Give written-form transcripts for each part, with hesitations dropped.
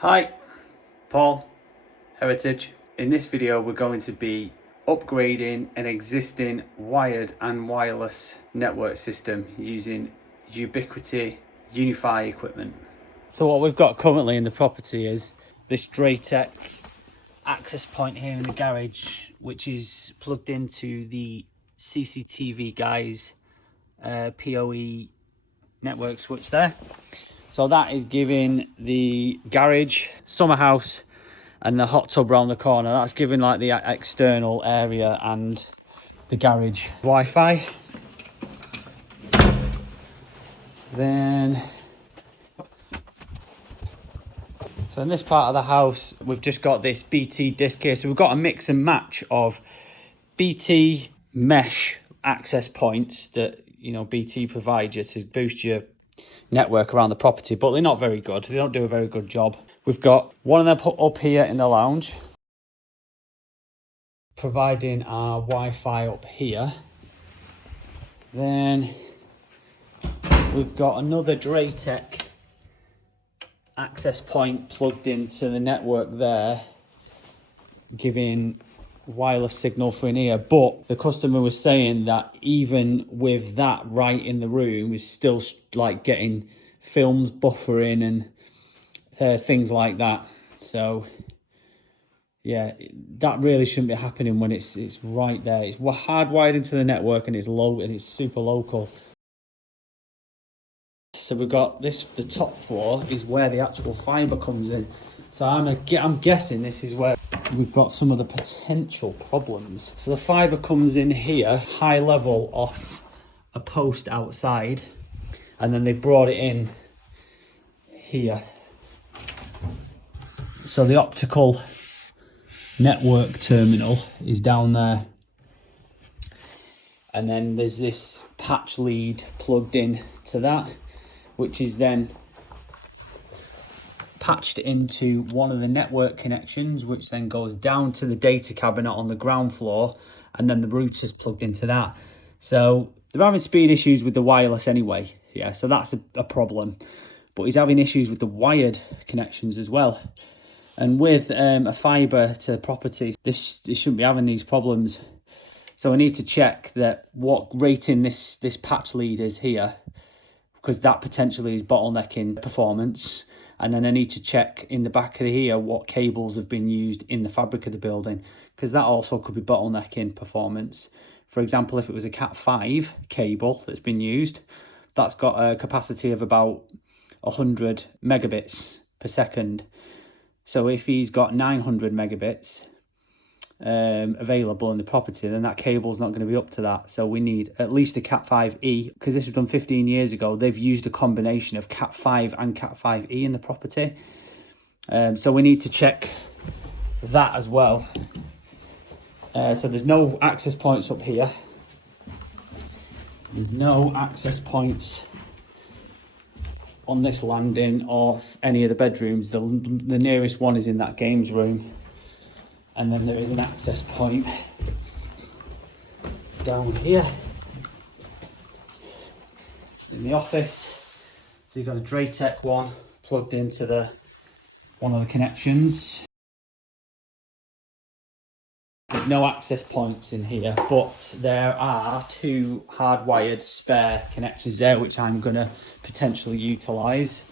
Hi, Paul, Heritage. In this video we're going to be upgrading an existing wired and wireless network system using Ubiquiti UniFi equipment. So what we've got currently in the property is this DrayTek access point here in the garage, which is plugged into the CCTV guys PoE network switch there. So that is giving the garage, summer house and the hot tub around the corner. That's giving like the external area and the garage Wi-Fi. Then, so in this part of the house, we've just got this BT disc here. So we've got a mix and match of BT mesh access points that, you know, BT provides you to boost your network around the property, but they're not very good. They don't do a very good job. We've got one of them put up here in the lounge, providing our Wi-Fi up here. Then we've got another DrayTek access point plugged into the network there, giving wireless signal for in here. But the customer was saying that even with that right in the room, is still like getting films buffering and things like that. So yeah, that really shouldn't be happening when it's right there. It's hardwired into the network and it's low and it's super local. So we've got this, the top floor is where the actual fibre comes in. So I'm guessing this is where we've got some of the potential problems. So the fibre comes in here, high level off a post outside, and then they brought it in here. So the optical network terminal is down there. And then there's this patch lead plugged in to that, which is then patched into one of the network connections, which then goes down to the data cabinet on the ground floor, and then the router's plugged into that. So they're having speed issues with the wireless anyway, yeah, so that's a problem. But he's having issues with the wired connections as well. And with a fibre to the property, this shouldn't be having these problems. So I need to check that what rating this patch lead is here, because that potentially is bottlenecking performance. And then I need to check in the back of here what cables have been used in the fabric of the building, because that also could be bottlenecking performance. For example, if it was a Cat5 cable that's been used, that's got a capacity of about 100 megabits per second. So if he's got 900 megabits available in the property, then that cable's not going to be up to that. So we need at least a Cat5e, because this was done 15 years ago. They've used a combination of Cat5 and Cat5e in the property. So we need to check that as well. So there's no access points up here. There's no access points on this landing or any of the bedrooms. The nearest one is in that games room. And then there is an access point down here in the office. So you've got a DrayTek one plugged into one of the connections. There's no access points in here, but there are two hardwired spare connections there, which I'm going to potentially utilise.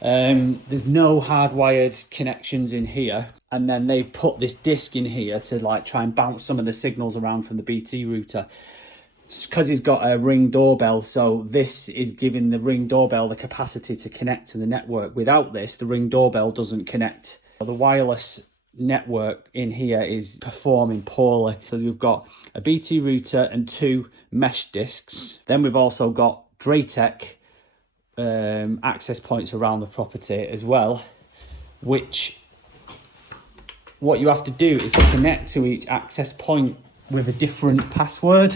There's no hardwired connections in here, and then they've put this disc in here to like try and bounce some of the signals around from the BT router. It's because he's got a Ring doorbell, so this is giving the Ring doorbell the capacity to connect to the network. Without this, the Ring doorbell doesn't connect. The wireless network in here is performing poorly. So we've got a BT router and two mesh discs. Then we've also got DrayTek access points around the property as well, which what you have to do is connect to each access point with a different password,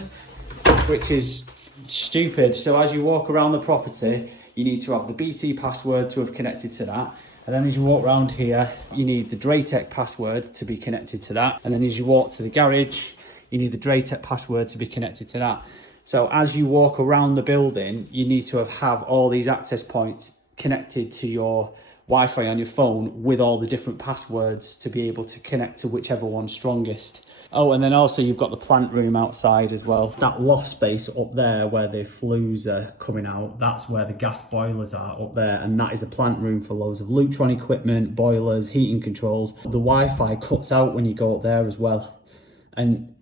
which is stupid. So as you walk around the property, you need to have the BT password to have connected to that, and then as you walk around here, you need the DrayTek password to be connected to that, and then as you walk to the garage, you need the DrayTek password to be connected to that. So as you walk around the building, you need to have all these access points connected to your Wi-Fi on your phone with all the different passwords to be able to connect to whichever one's strongest. Oh, and then also you've got the plant room outside as well. That loft space up there where the flues are coming out, that's where the gas boilers are up there, and that is a plant room for loads of Lutron equipment, boilers, heating controls. The Wi-Fi cuts out when you go up there as well. And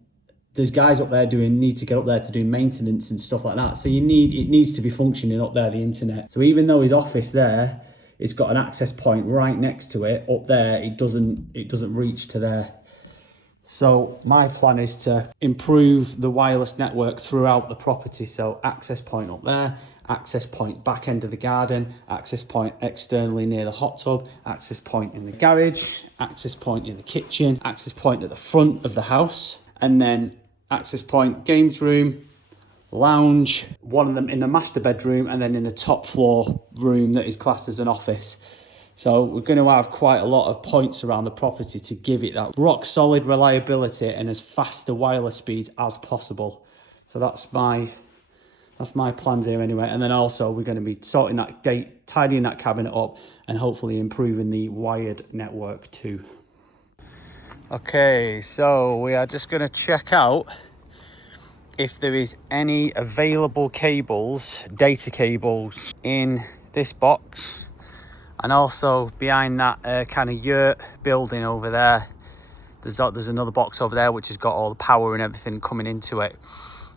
there's guys up there need to get up there to do maintenance and stuff like that. So it needs to be functioning up there, the internet. So even though his office there, it's got an access point right next to it, up there it doesn't reach to there. So my plan is to improve the wireless network throughout the property. So access point up there, access point back end of the garden, access point externally near the hot tub, access point in the garage, access point in the kitchen, access point at the front of the house, and then access point games room, lounge, one of them in the master bedroom, and then in the top floor room that is classed as an office. So we're going to have quite a lot of points around the property to give it that rock solid reliability and as fast a wireless speed as possible. So that's my plans here anyway. And then also we're going to be sorting that gate, tidying that cabinet up, and hopefully improving the wired network too. Okay, so we are just going to check out if there is any available cables, data cables, in this box, and also behind that kind of yurt building over there. There's another box over there which has got all the power and everything coming into it.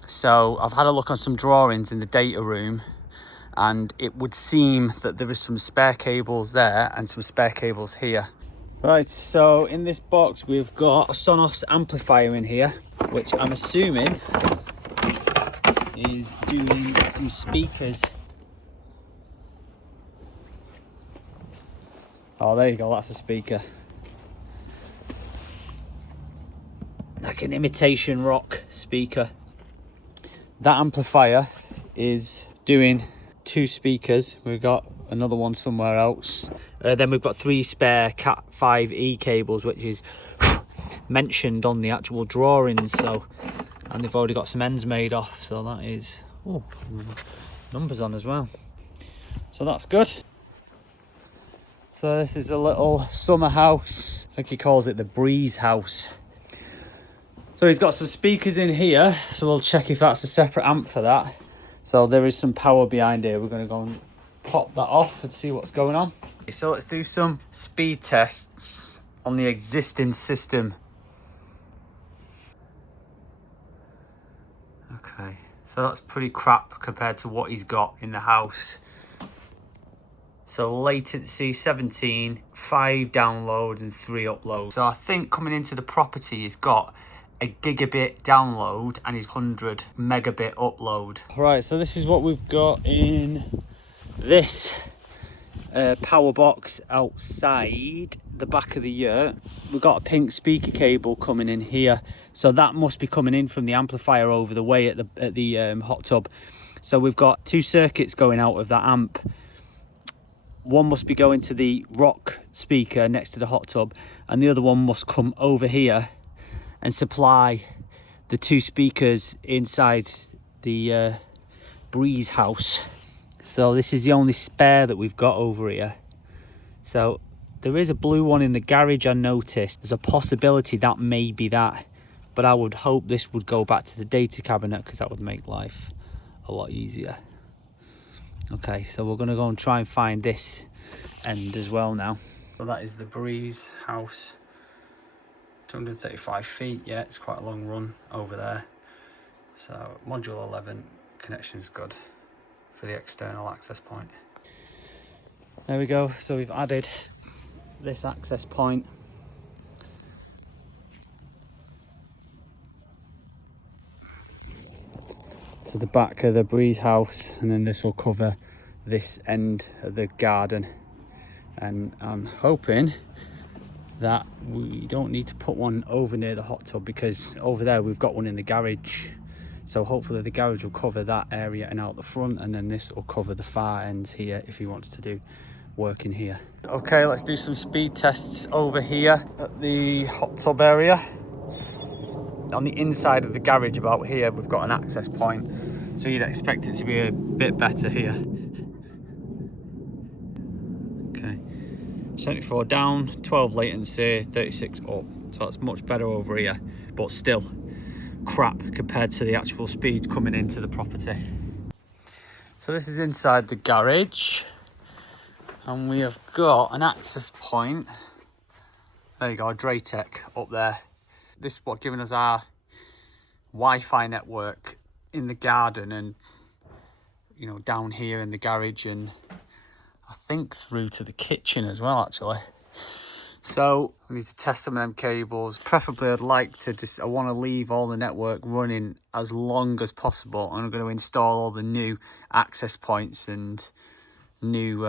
So I've had a look on some drawings in the data room, and it would seem that there is some spare cables there and some spare cables here. Right, so in this box we've got a Sonos amplifier in here, which I'm assuming is doing some speakers. Oh, there you go, that's a speaker. Like an imitation rock speaker. That amplifier is doing 2 speakers. We've got another one somewhere else. Then we've got 3 spare Cat 5e cables, which is mentioned on the actual drawings. So, and they've already got some ends made off. So that is, oh, numbers on as well. So that's good. So this is a little summer house. I think he calls it the breeze house. So he's got some speakers in here. So we'll check if that's a separate amp for that. So there is some power behind here. We're going to go and pop that off and see what's going on. So let's do some speed tests on the existing system. Okay, so that's pretty crap compared to what he's got in the house. So latency 17, 5 downloads and 3 uploads. So I think coming into the property he's got a gigabit download and his 100 megabit upload. Right, so this is what we've got in this power box outside the back of the yurt. We've got a pink speaker cable coming in here, so that must be coming in from the amplifier over the way at the hot tub. So we've got 2 circuits going out of that amp. One must be going to the rock speaker next to the hot tub, and the other one must come over here and supply the 2 speakers inside the breeze house. So this is the only spare that we've got over here. So there is a blue one in the garage, I noticed. There's a possibility that may be that, but I would hope this would go back to the data cabinet because that would make life a lot easier. Okay, so we're going to go and try and find this end as well now. So that is the breeze house. 235 feet, yeah, it's quite a long run over there. So module 11 connection is good for the external access point. There we go, so we've added this access point. To the back of the breeze house, and then this will cover this end of the garden. And I'm hoping that we don't need to put one over near the hot tub, because over there we've got one in the garage. So hopefully the garage will cover that area and out the front, and then this will cover the far ends here if he wants to do work in here. Okay, let's do some speed tests over here at the hot tub area. On the inside of the garage about here, we've got an access point, so you'd expect it to be a bit better here. Okay, 74 down, 12 latency, 36 up. So that's much better over here, but still crap compared to the actual speeds coming into the property. So this is inside the garage, and we have got an access point. There you go, DrayTek up there. This is what giving us our Wi-Fi network in the garden, and you know, down here in the garage, and I think through to the kitchen as well actually. So we need to test some of them cables. Preferably I'd like to I want to leave all the network running as long as possible. I'm going to install all the new access points and new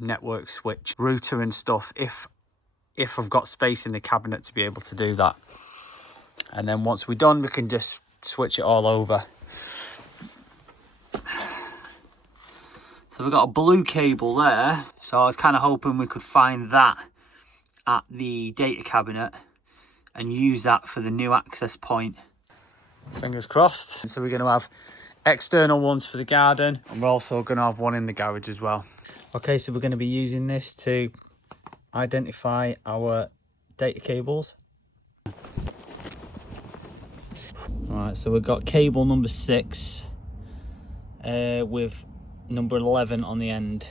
network switch router and stuff if I've got space in the cabinet to be able to do that. And then once we're done, we can just switch it all over. So we've got a blue cable there. So I was kind of hoping we could find that at the data cabinet and use that for the new access point. Fingers crossed. So we're going to have external ones for the garden, and we're also going to have one in the garage as well. Okay, so we're going to be using this to identify our data cables. Alright, so we've got cable number 6 with number 11 on the end.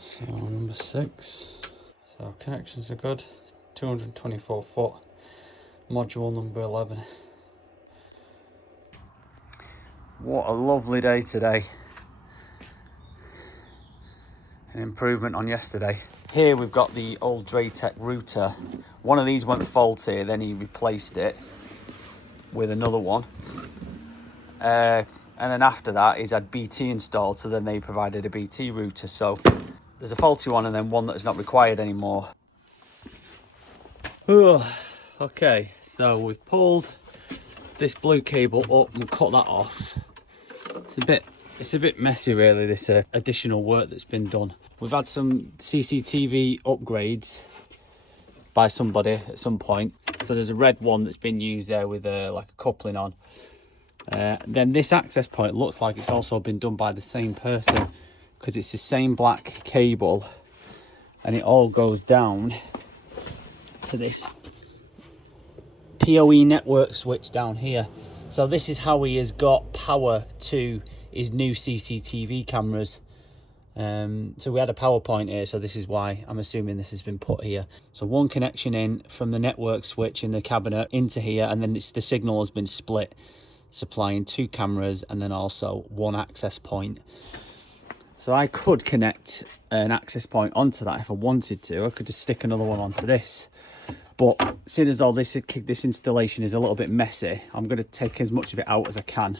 So number 6. So connections are good. 224 foot. Module number 11. What a lovely day today. An improvement on yesterday. Here we've got the old DrayTek router. One of these went faulty, then he replaced it with another one. And then after that, he's had BT installed, so then they provided a BT router. So there's a faulty one and then one that is not required anymore. Okay, so we've pulled this blue cable up and cut that off. It's a bit messy really, this additional work that's been done. We've had some CCTV upgrades by somebody at some point. So there's a red one that's been used there with like a coupling on. Then this access point looks like it's also been done by the same person, because it's the same black cable and it all goes down to this PoE network switch down here. So this is how he has got power to his new CCTV cameras. So we had a power point here, so this is why I'm assuming this has been put here. So one connection in from the network switch in the cabinet into here, and then the signal has been split, supplying 2 cameras and then also one access point. So I could connect an access point onto that if I wanted to. I could just stick another one onto this. But seeing as all this installation is a little bit messy, I'm going to take as much of it out as I can.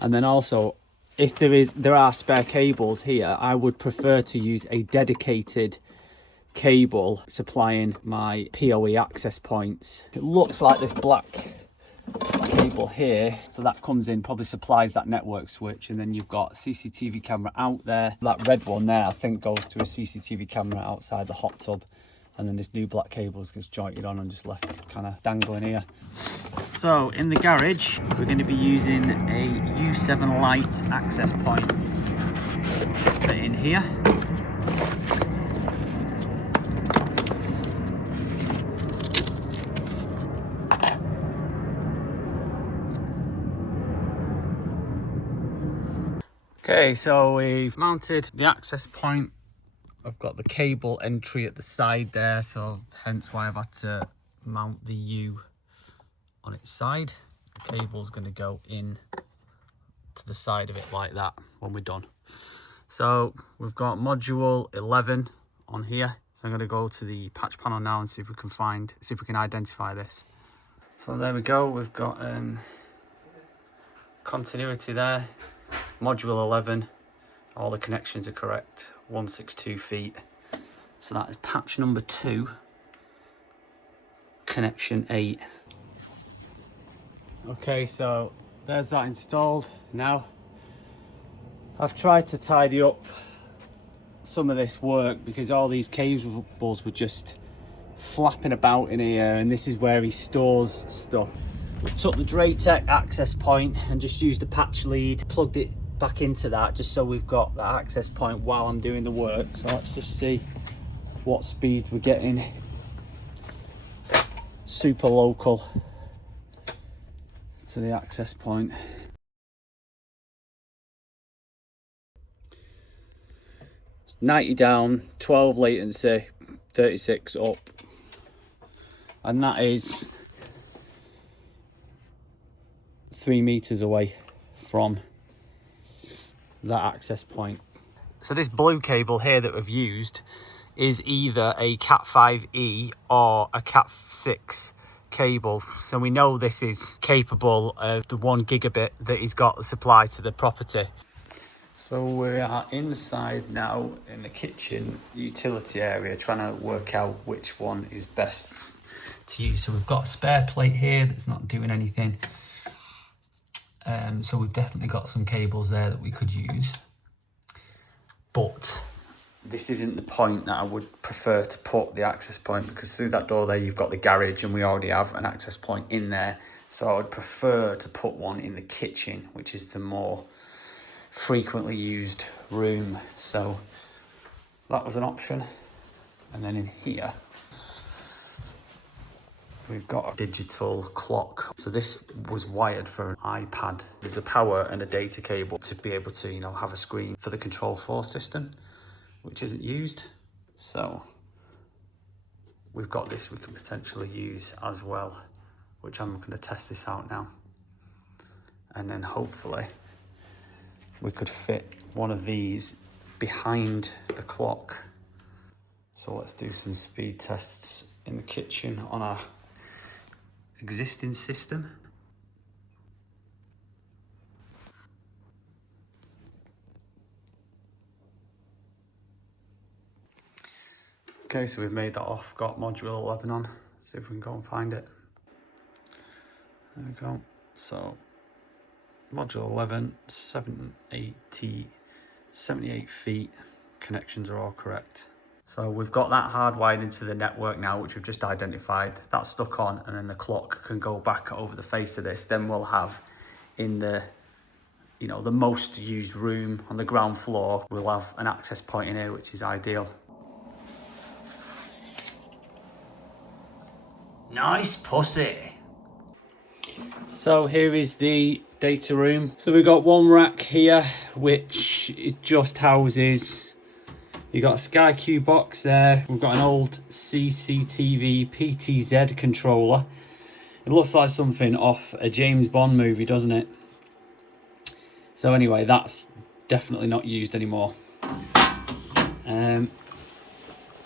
And then also, if there are spare cables here, I would prefer to use a dedicated cable supplying my PoE access points. It looks like this black cable here, so that comes in, probably supplies that network switch, and then you've got a CCTV camera out there. That red one there I think goes to a CCTV camera outside the hot tub, and then this new black cable gets jointed on and just left kind of dangling here. So in the garage we're going to be using a U7 Lite access point in here. Okay, so we've mounted the access point. I've got the cable entry at the side there, so hence why I've had to mount the U on its side. The cable's going to go in to the side of it like that when we're done. So we've got module 11 on here. So I'm going to go to the patch panel now and see if we can identify this. So there we go. We've got continuity there. Module 11, all the connections are correct, 162 feet. So that is patch number 2, connection 8. Okay, so there's that installed. Now, I've tried to tidy up some of this work because all these cables were just flapping about in here, and this is where he stores stuff. Took the DrayTek access point and just used a patch lead, plugged it back into that just so we've got that access point while I'm doing the work. So let's just see what speeds we're getting. Super local to the access point. It's 90 down, 12 latency, 36 up, and that is 3 meters away from that access point. So this blue cable here that we've used is either a Cat5e or a Cat6 cable. So we know this is capable of the 1 gigabit that he's got the supply to the property. So we are inside now in the kitchen utility area trying to work out which one is best to use. So we've got a spare plate here that's not doing anything. So we've definitely got some cables there that we could use, but this isn't the point that I would prefer to put the access point, because through that door there you've got the garage and we already have an access point in there. So I would prefer to put one in the kitchen, which is the more frequently used room. So that was an option. And then in here we've got a digital clock. So this was wired for an iPad. There's a power and a data cable to be able to, you know, have a screen for the Control 4 system, which isn't used. So we've got this we can potentially use as well, which I'm going to test this out now. And then hopefully we could fit one of these behind the clock. So let's do some speed tests in the kitchen on our existing system. Okay, so we've made that off, got module 11 on. See if we can go and find it. There we go. So module 11, 78 feet. Connections are all correct. So we've got that hardwired into the network now, which we've just identified. That's stuck on, and then the clock can go back over the face of this. Then we'll have in the, you know, the most used room on the ground floor, we'll have an access point in here, which is ideal. Nice pussy. So here is the data room. So we've got one rack here, which it just houses. You've got a SkyQ box there. We've got an old CCTV PTZ controller. It looks like something off a James Bond movie, doesn't it? So anyway, that's definitely not used anymore.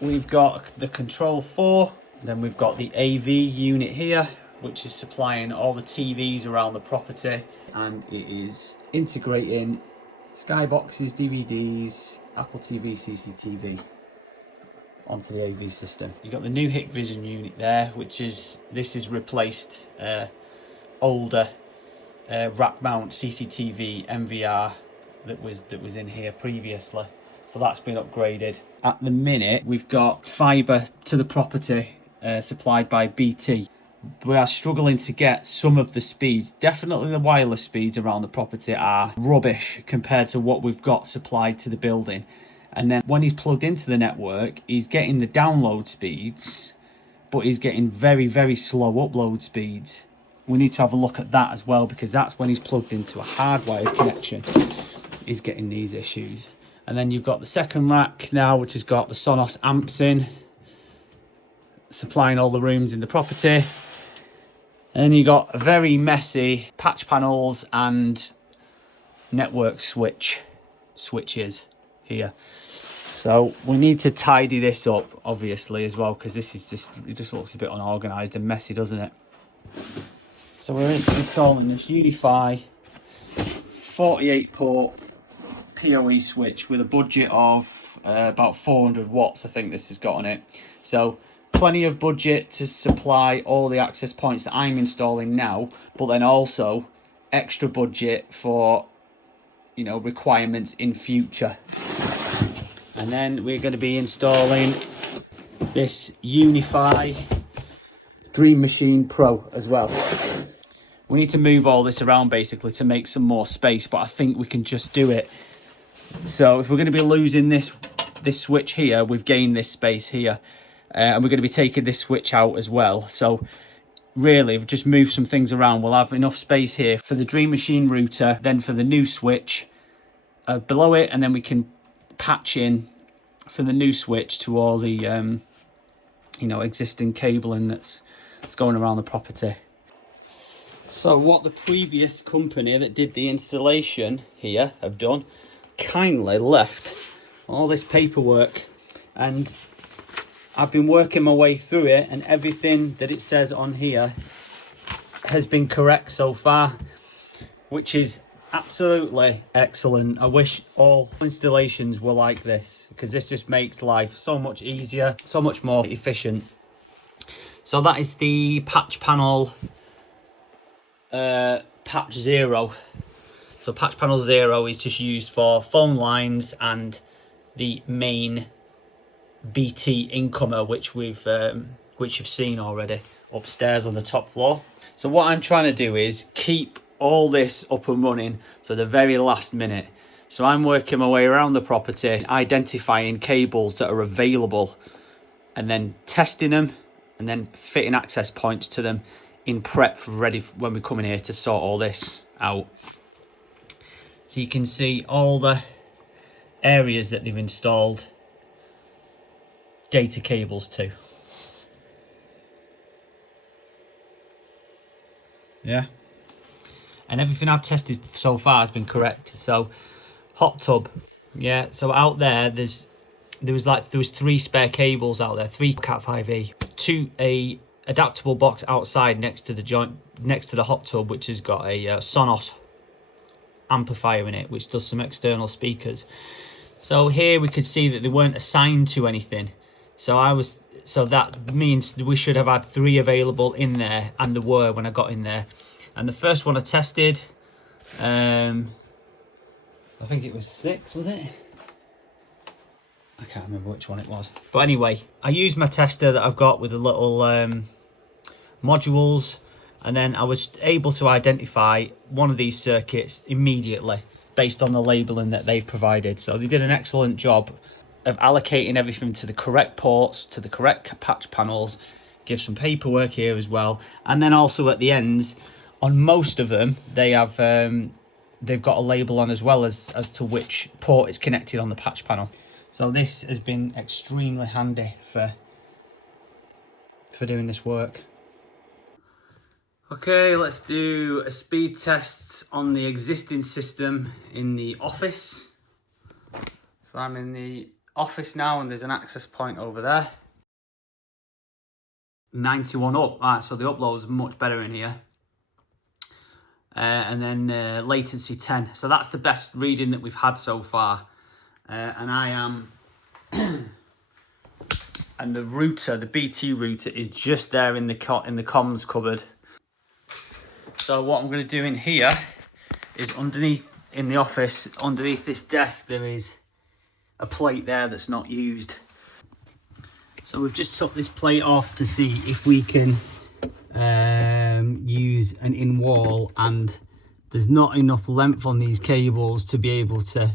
We've got the Control 4. Then we've got the AV unit here, which is supplying all the TVs around the property. And it is integrating Skyboxes, DVDs, Apple TV, CCTV onto the AV system. You've got the new Hikvision unit there, which is, this has replaced older rack mount CCTV MVR that was in here previously. So that's been upgraded. At the minute, we've got fibre to the property supplied by BT. We are struggling to get some of the speeds. Definitely the wireless speeds around the property are rubbish compared to what we've got supplied to the building. And then when he's plugged into the network, he's getting the download speeds, but he's getting very, very slow upload speeds. We need to have a look at that as well, because that's when he's plugged into a hardwired connection, he's getting these issues. And then you've got the second rack now, which has got the Sonos amps in, supplying all the rooms in the property. And you got very messy patch panels and network switches here. So we need to tidy this up, obviously, as well, because this is just, it just looks a bit unorganized and messy, doesn't it? So we're installing this UniFi 48 port PoE switch with a budget of about 400 watts, I think this has got on it. So plenty of budget to supply all the access points that I'm installing now, but then also extra budget for, you know, requirements in future. And then we're going to be installing this UniFi Dream Machine Pro as well. We need to move all this around basically to make some more space, but I think we can just do it. So if we're going to be losing this switch here, we've gained this space here. And we're going to be taking this switch out as well. So really, if we just move some things around, we'll have enough space here for the Dream Machine router, then for the new switch below it, and then we can patch in for the new switch to all the you know, existing cabling that's going around the property. So what the previous company that did the installation here have done, kindly left all this paperwork, and I've been working my way through it, and everything that it says on here has been correct so far, which is absolutely excellent. I wish all installations were like this, because this just makes life so much easier, so much more efficient. So that is the patch panel patch 0. So patch panel 0 is just used for phone lines and the main BT incomer, which you've seen already upstairs on the top floor. So what I'm trying to do is keep all this up and running to the very last minute. So I'm working my way around the property, identifying cables that are available, and then testing them, and then fitting access points to them in prep for ready when we come in here to sort all this out. So you can see all the areas that they've installed data cables to. Yeah. And everything I've tested so far has been correct. So hot tub, yeah. So out there, there was 3 spare cables out there, 3 Cat 5e, 2 a adaptable box outside next to the hot tub, which has got a Sonos amplifier in it, which does some external speakers. So here we could see that they weren't assigned to anything. So that means we should have had 3 available in there, and there were when I got in there. And the first one I tested, I think it was 6, was it? I can't remember which one it was. But anyway, I used my tester that I've got with the little modules, and then I was able to identify one of these circuits immediately based on the labeling that they've provided. So they did an excellent job of allocating everything to the correct ports, to the correct patch panels, give some paperwork here as well. And then also at the ends, on most of them, they have they've got a label on as well as to which port is connected on the patch panel. So this has been extremely handy for doing this work. Okay, let's do a speed test on the existing system in the office. So I'm in the office now, and there's an access point over there. 91 up. Alright, so the upload is much better in here. And then latency 10. So that's the best reading that we've had so far. And I am... and the router, the BT router, is just there in the comms cupboard. So what I'm going to do in here is underneath, in the office, underneath this desk, there is a plate there that's not used. So we've just took this plate off to see if we can use an in-wall, and there's not enough length on these cables to be able to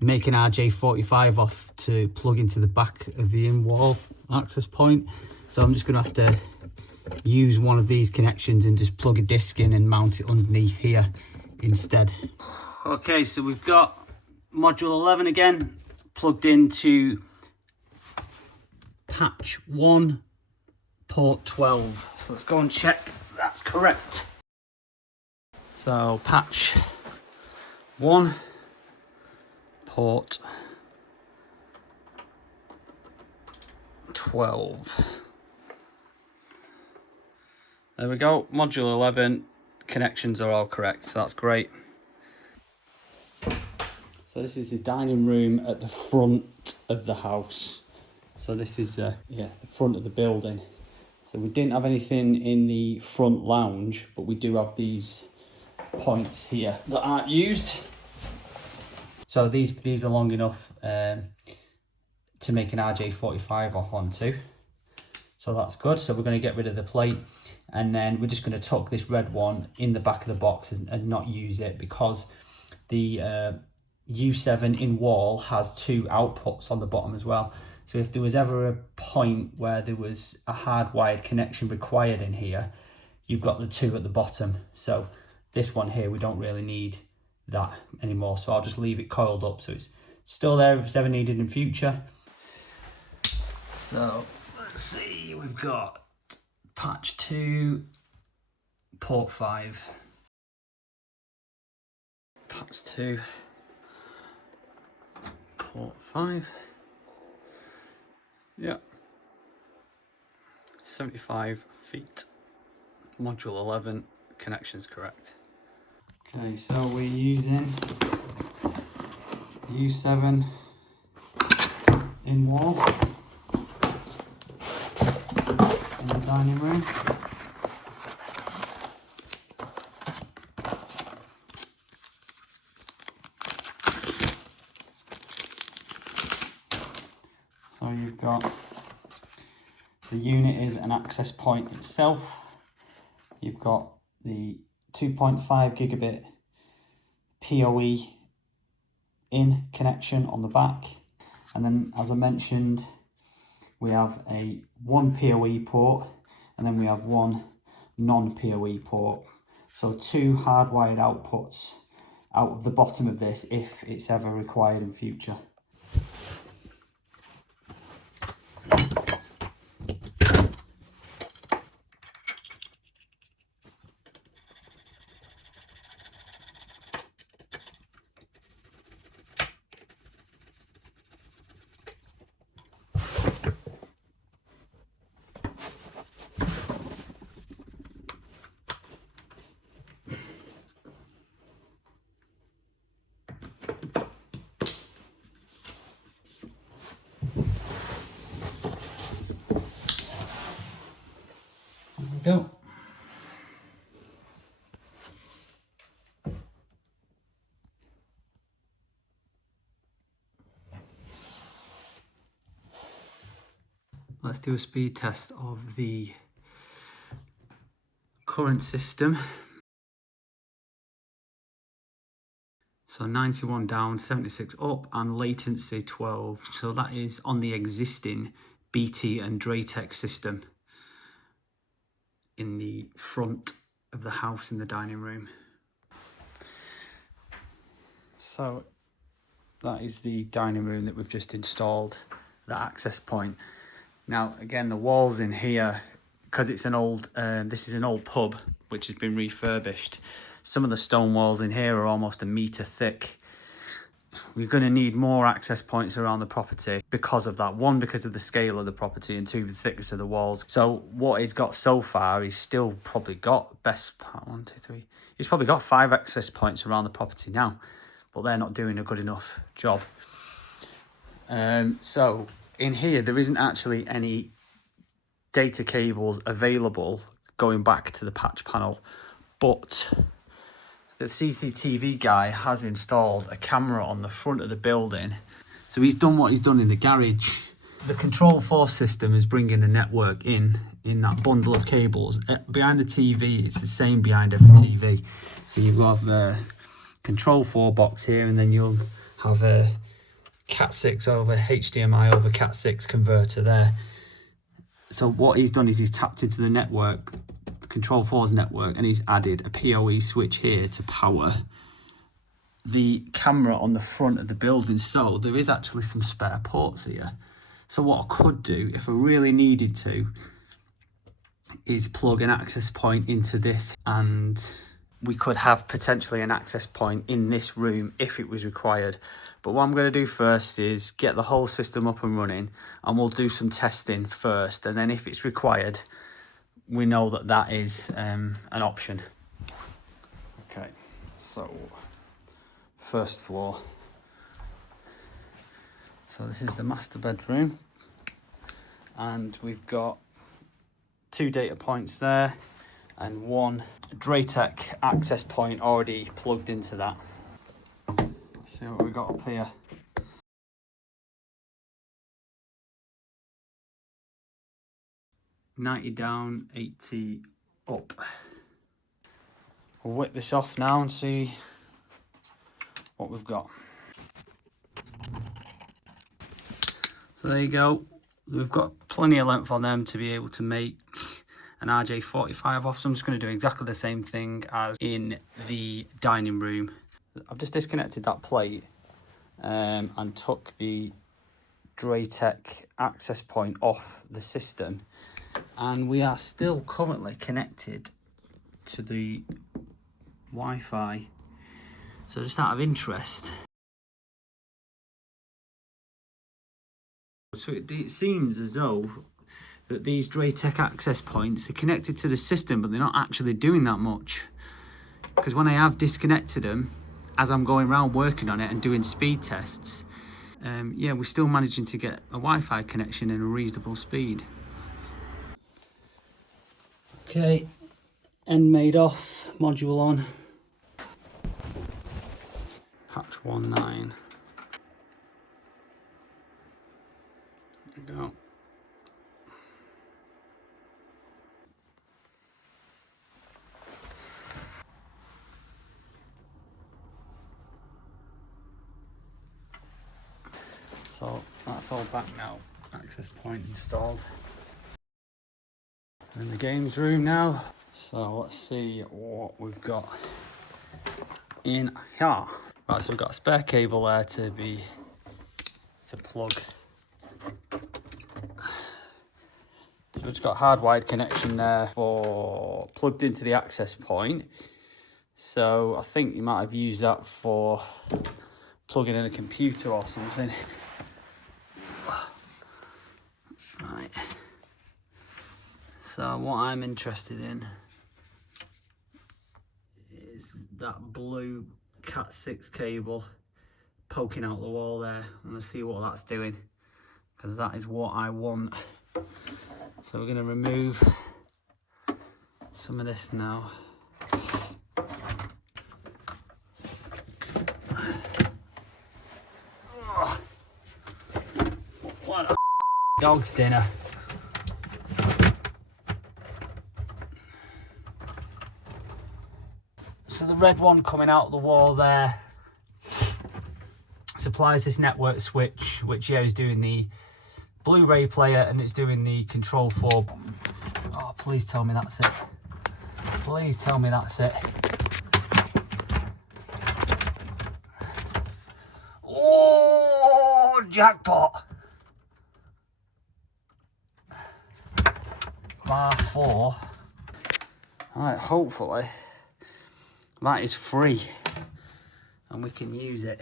make an RJ45 off to plug into the back of the in-wall access point. So I'm just going to have to use one of these connections and just plug a disc in and mount it underneath here instead. Okay, so we've got module 11 again plugged into patch 1 port 12. So let's go and check that's correct. So patch 1 port 12. There we go, module 11, connections are all correct, so that's great. So this is the dining room at the front of the house. So this is the front of the building. So we didn't have anything in the front lounge, but we do have these points here that aren't used. So these are long enough to make an RJ45 off onto. So that's good. So we're going to get rid of the plate. And then we're just going to tuck this red one in the back of the box and not use it, because the U7 in wall has 2 outputs on the bottom as well. So if there was ever a point where there was a hardwired connection required in here, you've got the 2 at the bottom. So this one here, we don't really need that anymore. So I'll just leave it coiled up so it's still there if it's ever needed in future. So let's see, we've got patch 2, port 5. Patch 2, port 5. Yeah. 75 feet. Module 11, connection's correct. Okay, so we're using U7 in wall in the dining room. So you've got the unit is an access point itself. You've got the 2.5 gigabit PoE in connection on the back. And then, as I mentioned, we have a 1 PoE port, and then we have 1 non-PoE port. So 2 hardwired outputs out of the bottom of this if it's ever required in future. Go. Let's do a speed test of the current system. So 91 down, 76 up, and latency 12. So that is on the existing BT and DrayTek system in the front of the house in the dining room. So that is the dining room that we've just installed, the access point. Now again, the walls in here, because it's an old, this is an old pub which has been refurbished. Some of the stone walls in here are almost 1 meter thick. We're going to need more access points around the property because of that. 1, because of the scale of the property, and 2, the thickness of the walls. So what he's got so far, he's still probably got best part 1, 2, 3. He's probably got 5 access points around the property now, but they're not doing a good enough job. So in here, there isn't actually any data cables available going back to the patch panel, but the CCTV guy has installed a camera on the front of the building. So he's done what he's done in the garage. The control 4 system is bringing the network in that bundle of cables. Behind the TV, it's the same behind every TV. So you have the control 4 box here, and then you'll have a Cat 6 over HDMI over Cat 6 converter there. So what he's done is he's tapped into the network, Control 4's network, and he's added a PoE switch here to power the camera on the front of the building. So there is actually some spare ports here. So what I could do, if I really needed to, is plug an access point into this, and we could have potentially an access point in this room if it was required. But what I'm going to do first is get the whole system up and running, and we'll do some testing first, and then if it's required, we know that that is an option. Okay, so first floor. So this is the master bedroom, and we've got 2 data points there and 1 DrayTek access point already plugged into that. Let's see what we got up here. $90 down, 80 up. We'll whip this off now and see what we've got. So there you go. We've got plenty of length on them to be able to make an RJ45 off. So I'm just going to do exactly the same thing as in the dining room. I've just disconnected that plate and took the DrayTek access point off the system. And we are still currently connected to the Wi-Fi. So just out of interest, so it seems as though that these DrayTek access points are connected to the system, but they're not actually doing that much. Because when I have disconnected them, as I'm going around working on it and doing speed tests, yeah, we're still managing to get a Wi-Fi connection in a reasonable speed. Okay, end made off, module on. Patch 19. There we go. So that's all back now. Access point installed. We're in the games room now. So let's see what we've got in here. Right, so we've got a spare cable there to plug. So we've just got a hardwired connection there for plugged into the access point. So I think you might have used that for plugging in a computer or something. Right. So what I'm interested in is that blue Cat 6 cable poking out the wall there. I'm going to see what that's doing, because that is what I want. So we're going to remove some of this now. Oh, what a dog's dinner. So the red one coming out the wall there supplies this network switch, which yeah is doing the Blu-ray player and it's doing the control for. Oh, please tell me that's it. Please tell me that's it. Oh, jackpot. Bar 4. All right, hopefully that is free and we can use it.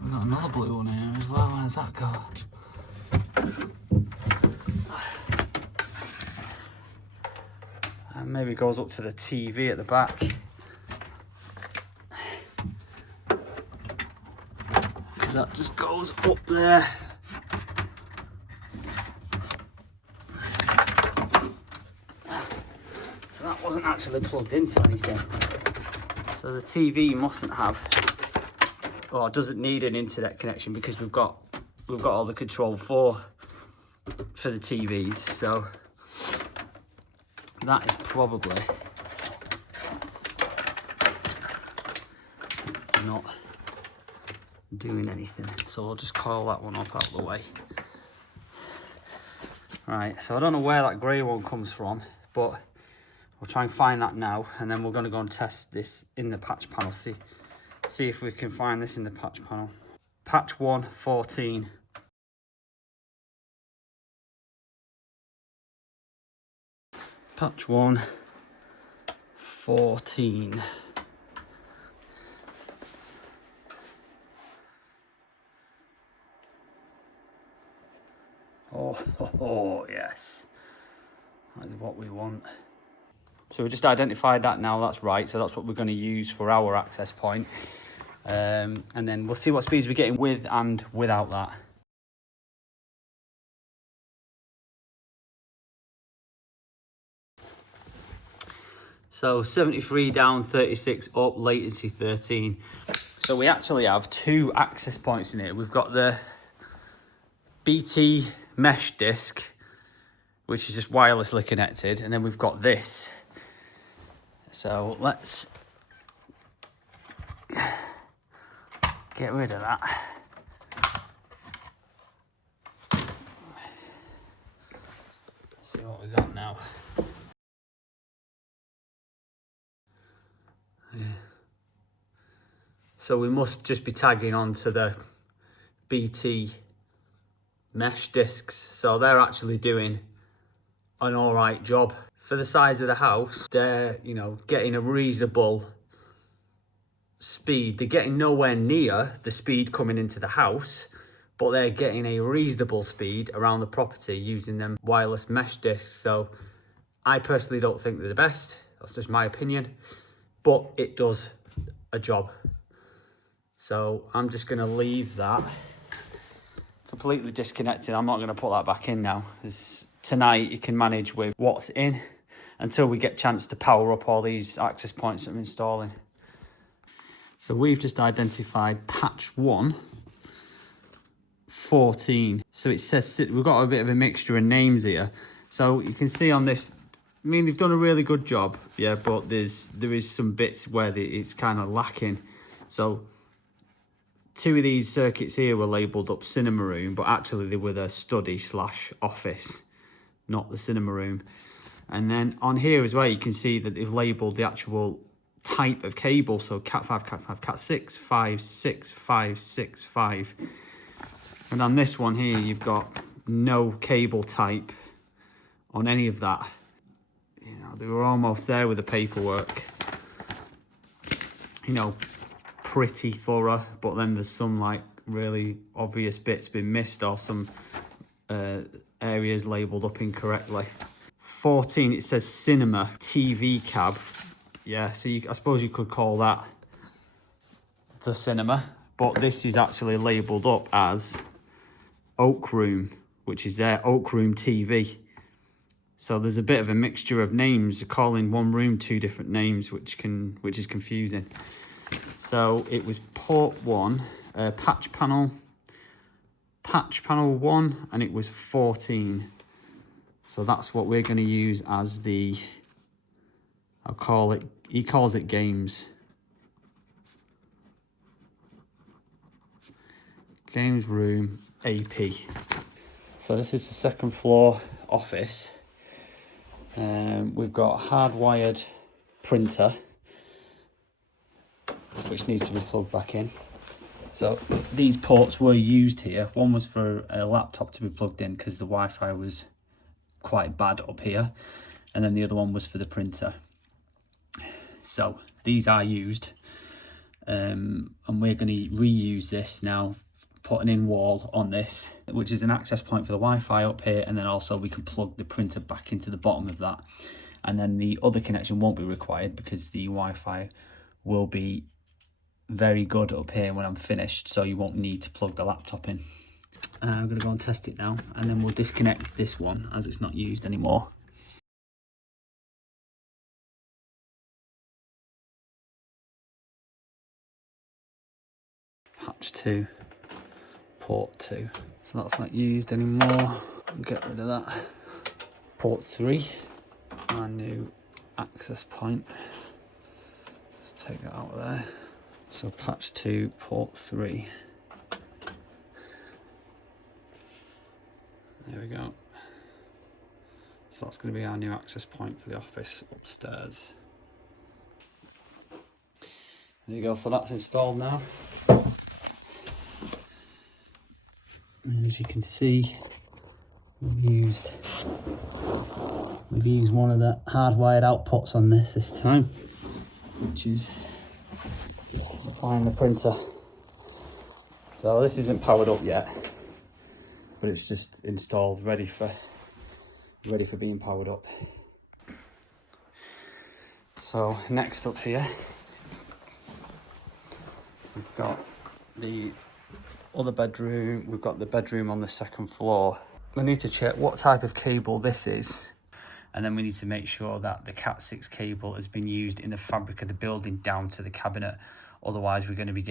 We've got another blue one here as well. Where's that go? And maybe it goes up to the TV at the back. Because that just goes up there. So that wasn't actually plugged into anything. So the TV mustn't have, or doesn't need an internet connection, because we've got all the control for the TVs. So that is probably not doing anything. So we'll just coil that one up out of the way. Right, so I don't know where that grey one comes from, but we'll try and find that now, and then we're going to go and test this in the patch panel. See if we can find this in the patch panel. Patch 114. Patch 114. Oh, yes. That is what we want. So we just identified that now, that's right. So that's what we're going to use for our access point. And then we'll see what speeds we're getting with and without that. So 73 down, 36 up, latency 13. So we actually have two access points in here. We've got the BT mesh disc, which is just wirelessly connected, and then we've got this. So let's get rid of that. Let's see what we got now. Yeah. So we must just be tagging onto the BT mesh discs. So they're actually doing an all right job. For the size of the house, they're, you know, getting a reasonable speed. They're getting nowhere near the speed coming into the house, but they're getting a reasonable speed around the property using them wireless mesh discs. So I personally don't think they're the best. That's just my opinion, but it does a job. So I'm just going to leave that completely disconnected. I'm not going to put that back in now, because tonight you can manage with what's in until we get a chance to power up all these access points that I'm installing. So we've just identified patch 1, 14. So it says, we've got a bit of a mixture of names here. So you can see on this, I mean, they've done a really good job, yeah, but there is some bits where it's kind of lacking. So 2 of these circuits here were labelled up cinema room, but actually they were the study / office, not the cinema room. And then on here as well, you can see that they've labelled the actual type of cable. So Cat5, Cat5, Cat6, 5, 6, 5, 6, 5. And on this one here, you've got no cable type on any of that. You know, they were almost there with the paperwork. You know, pretty thorough, but then there's some like really obvious bits been missed, or some areas labelled up incorrectly. 14, it says cinema TV cab. Yeah, so I suppose you could call that the cinema, but this is actually labelled up as Oak Room, which is their Oak Room TV. So there's a bit of a mixture of names, calling one room 2 different names, which is confusing. So it was port 1, patch panel 1, and it was 14. So that's what we're going to use as the, he calls it games. Games room AP. So this is the second floor office. We've got a hardwired printer, which needs to be plugged back in. So these ports were used here. One was for a laptop to be plugged in because the Wi-Fi was quite bad up here, and then the other one was for the printer. So these are used, and we're going to reuse this now, put an in wall on this, which is an access point for the Wi-Fi up here, and then also we can plug the printer back into the bottom of that, and then the other connection won't be required because the Wi-Fi will be very good up here when I'm finished, so you won't need to plug the laptop in. I'm going to go and test it now, and then we'll disconnect this one as it's not used anymore. Patch 2, port 2. So that's not used anymore. Get rid of that. Port 3, our new access point. Let's take that out of there. So patch 2, port 3. There we go. So that's going to be our new access point for the office upstairs. There you go, so that's installed now. And as you can see, we've used one of the hardwired outputs on this time, which is supplying the printer. So this isn't powered up yet, but it's just installed, ready for being powered up. So next up here, we've got the other bedroom. We've got the bedroom on the second floor. We need to check what type of cable this is, and then we need to make sure that the Cat6 cable has been used in the fabric of the building down to the cabinet. Otherwise, we're going to be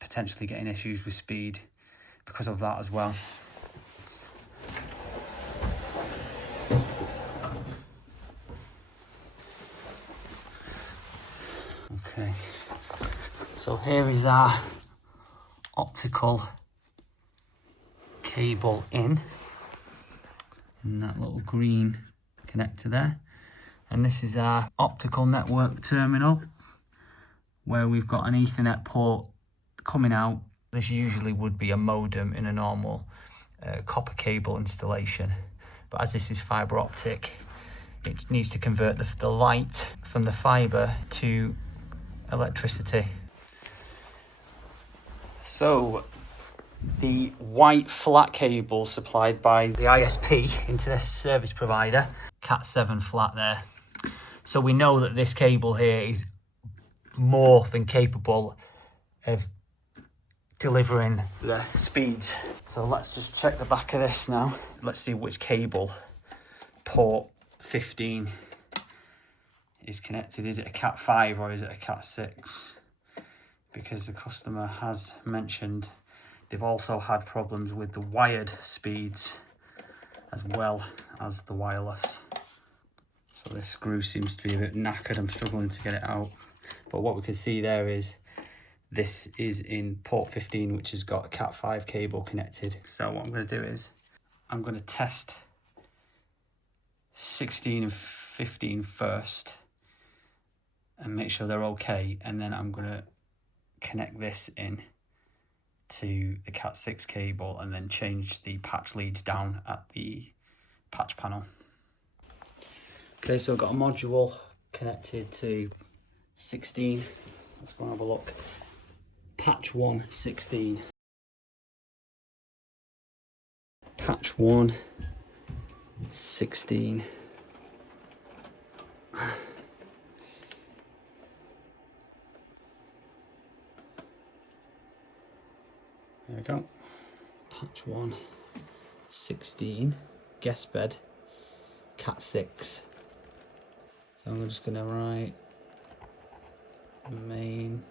potentially getting issues with speed because of that as well. Okay, so here is our optical cable in that little green connector there, and this is our optical network terminal where we've got an Ethernet port coming out. This usually would be a modem in a normal copper cable installation, but as this is fibre optic, it needs to convert the light from the fibre to electricity. So the white flat cable supplied by the ISP into this service provider, Cat7 flat there. So we know that this cable here is more than capable of delivering the speeds. So let's just check the back of this now. Let's see which cable port 15 is connected. Is it a Cat5 or is it a Cat6? Because the customer has mentioned they've also had problems with the wired speeds as well as the wireless. So this screw seems to be a bit knackered. I'm struggling to get it out. But what we can see there is this is in port 15, which has got a Cat5 cable connected. So what I'm going to do is I'm going to test 16 and 15 first and make sure they're okay. And then I'm going to connect this in to the Cat6 cable and then change the patch leads down at the patch panel. Okay, so I've got a module connected to 16. Let's go and have a look. Patch 1, 16. Patch 1, 16. There we go. Patch 1, 16. Guest bed, Cat6. So I'm just going to write main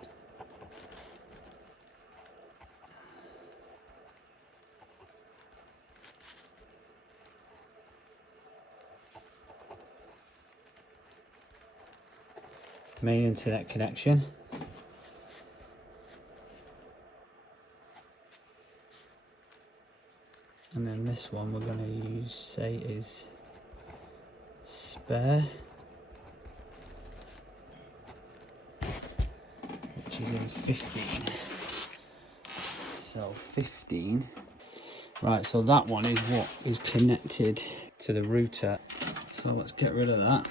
internet connection. And then this one we're going to use, say, is spare, which is in 15. So 15. Right, so that one is what is connected to the router. So let's get rid of that.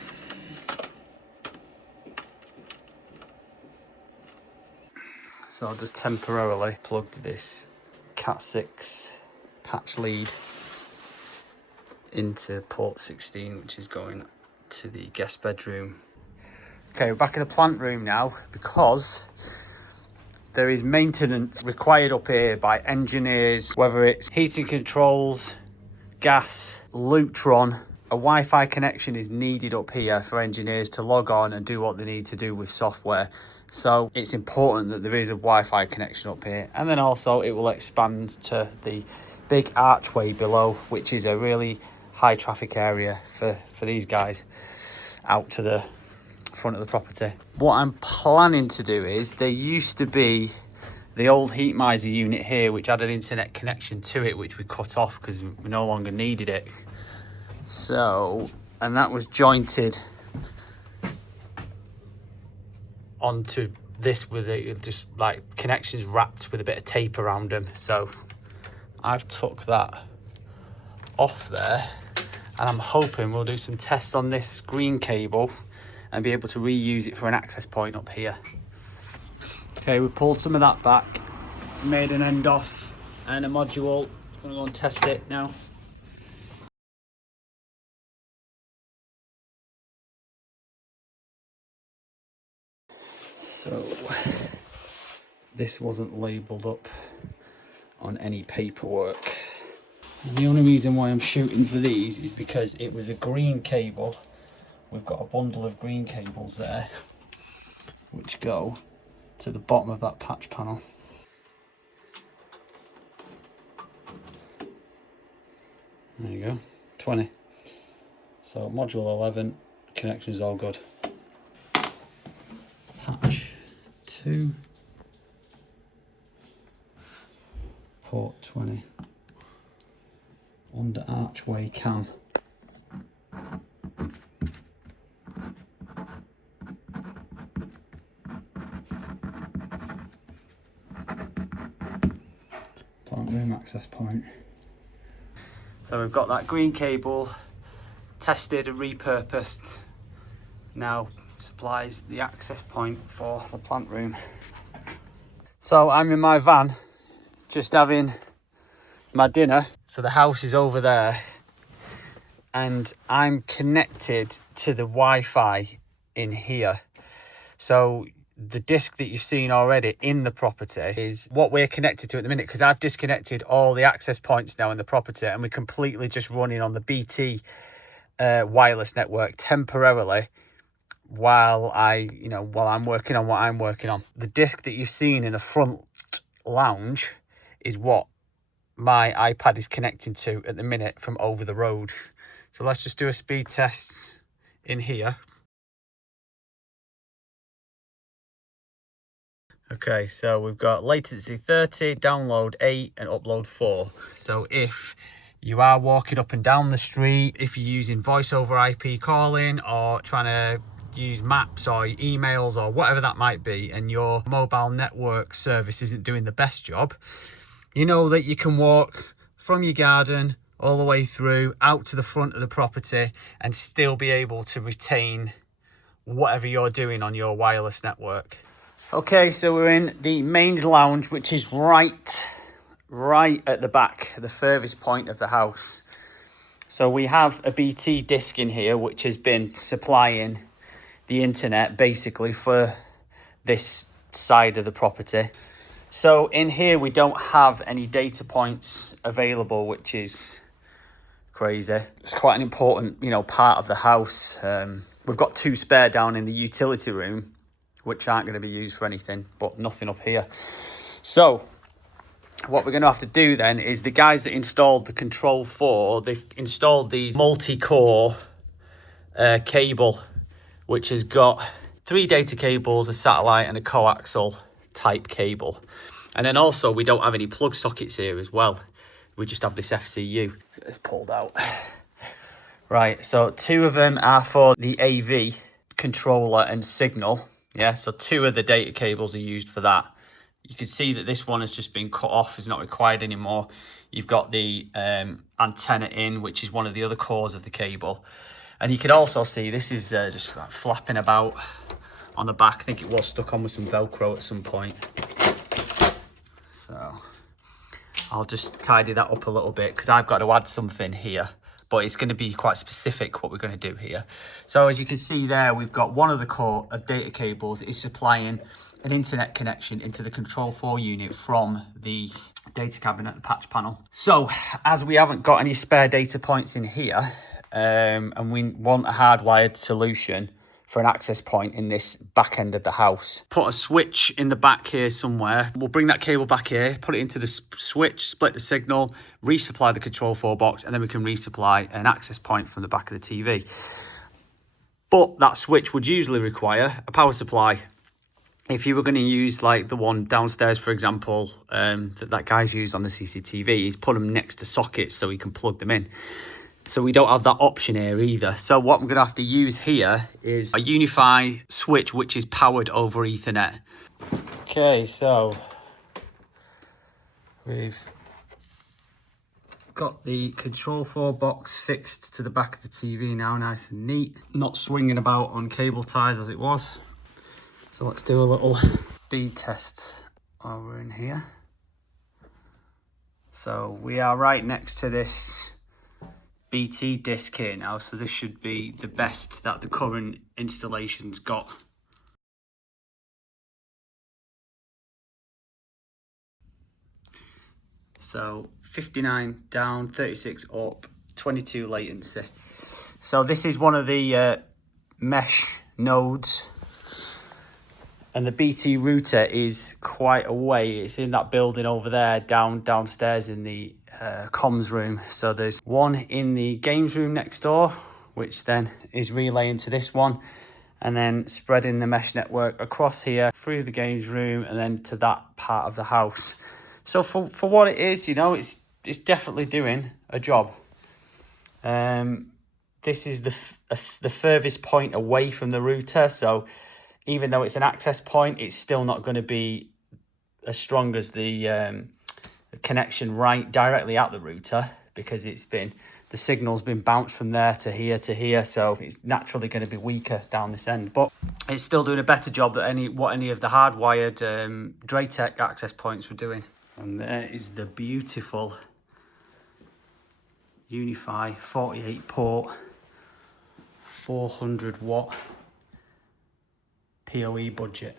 So I'll just temporarily plug this Cat6 patch lead into port 16, which is going to the guest bedroom. Okay, we're back in the plant room now because there is maintenance required up here by engineers, whether it's heating controls, gas, Lutron. A Wi-Fi connection is needed up here for engineers to log on and do what they need to do with software. So it's important that there is a Wi-Fi connection up here. And then also it will expand to the big archway below, which is a really high traffic area for these guys out to the front of the property. What I'm planning to do is, there used to be the old Heatmiser unit here which had an internet connection to it, which we cut off because we no longer needed it. So, and that was jointed onto this with it, just like connections wrapped with a bit of tape around them. So I've took that off there and I'm hoping we'll do some tests on this green cable and be able to reuse it for an access point up here. Okay, we pulled some of that back, made an end off and a module. I'm gonna go and test it now. So this wasn't labelled up on any paperwork. And the only reason why I'm shooting for these is because it was a green cable. We've got a bundle of green cables there which go to the bottom of that patch panel. There you go, 20. So module 11, connection's all good. Patch 2. Port 20. Under archway cam. Plant room access point. So we've got that green cable tested and repurposed. Now supplies the access point for the plant room. So I'm in my van, just having my dinner. So the house is over there and I'm connected to the Wi-Fi in here. So the disc that you've seen already in the property is what we're connected to at the minute, because I've disconnected all the access points now in the property and we're completely just running on the BT wireless network temporarily while I'm working on what I'm working on. The disc that you've seen in the front lounge is what my iPad is connecting to at the minute from over the road. So let's just do a speed test in here. Okay, so we've got latency 30, download 8 and upload 4. So if you are walking up and down the street, if you're using voice over IP calling or trying to use maps or emails or whatever that might be, and your mobile network service isn't doing the best job, you know that you can walk from your garden all the way through out to the front of the property and still be able to retain whatever you're doing on your wireless network. Okay, so we're in the main lounge, which is right at the back, the furthest point of the house. So we have a BT disc in here, which has been supplying the internet basically for this side of the property. So in here, we don't have any data points available, which is crazy. It's quite an important, part of the house. We've got 2 spare down in the utility room, which aren't going to be used for anything, but nothing up here. So what we're going to have to do then is the guys that installed the Control 4, they've installed these multi-core cable, which has got 3 data cables, a satellite and a coaxial type cable. And then also we don't have any plug sockets here as well. We just have this FCU. It's pulled out. Right, so 2 of them are for the AV controller and signal. Yeah, so 2 of the data cables are used for that. You can see that this one has just been cut off, is not required anymore. You've got the antenna in, which is one of the other cores of the cable. And you can also see this is just like flapping about on the back. I think it was stuck on with some Velcro at some point. So I'll just tidy that up a little bit because I've got to add something here. But it's going to be quite specific what we're going to do here. So as you can see there, we've got one of the core of data cables is supplying an internet connection into the Control 4 unit from the data cabinet, the patch panel. So as we haven't got any spare data points in here, and we want a hardwired solution for an access point in this back end of the house, put a switch in the back here somewhere. We'll bring that cable back here, put it into the switch, split the signal, resupply the Control 4 box, and then we can resupply an access point from the back of the TV. But that switch would usually require a power supply. If you were going to use like the one downstairs, for example, that guy's used on the CCTV, he's put them next to sockets so he can plug them in. So we don't have that option here either. So what I'm going to have to use here is a UniFi switch, which is powered over Ethernet. Okay, so we've got the Control 4 box fixed to the back of the TV now, nice and neat. Not swinging about on cable ties as it was. So let's do a little speed test over in here. So we are right next to this BT disc here now, so this should be the best that the current installation's got. So 59 down, 36 up, 22 latency. So this is one of the mesh nodes, and the BT router is quite a way. It's in that building over there, downstairs in the comms room. So there's one in the games room next door, which then is relaying to this one. and then spreading the mesh network across here, through the games room, and then to that part of the house. So for what it is, you know, it's definitely doing a job. This is the furthest point away from the router, so even though it's an access point, it's still not going to be as strong as the connection right directly at the router, because the signal's been bounced from there to here, so it's naturally going to be weaker down this end. But it's still doing a better job than what any of the hardwired DrayTek access points were doing. And there is the beautiful UniFi 48 port 400 watt PoE budget.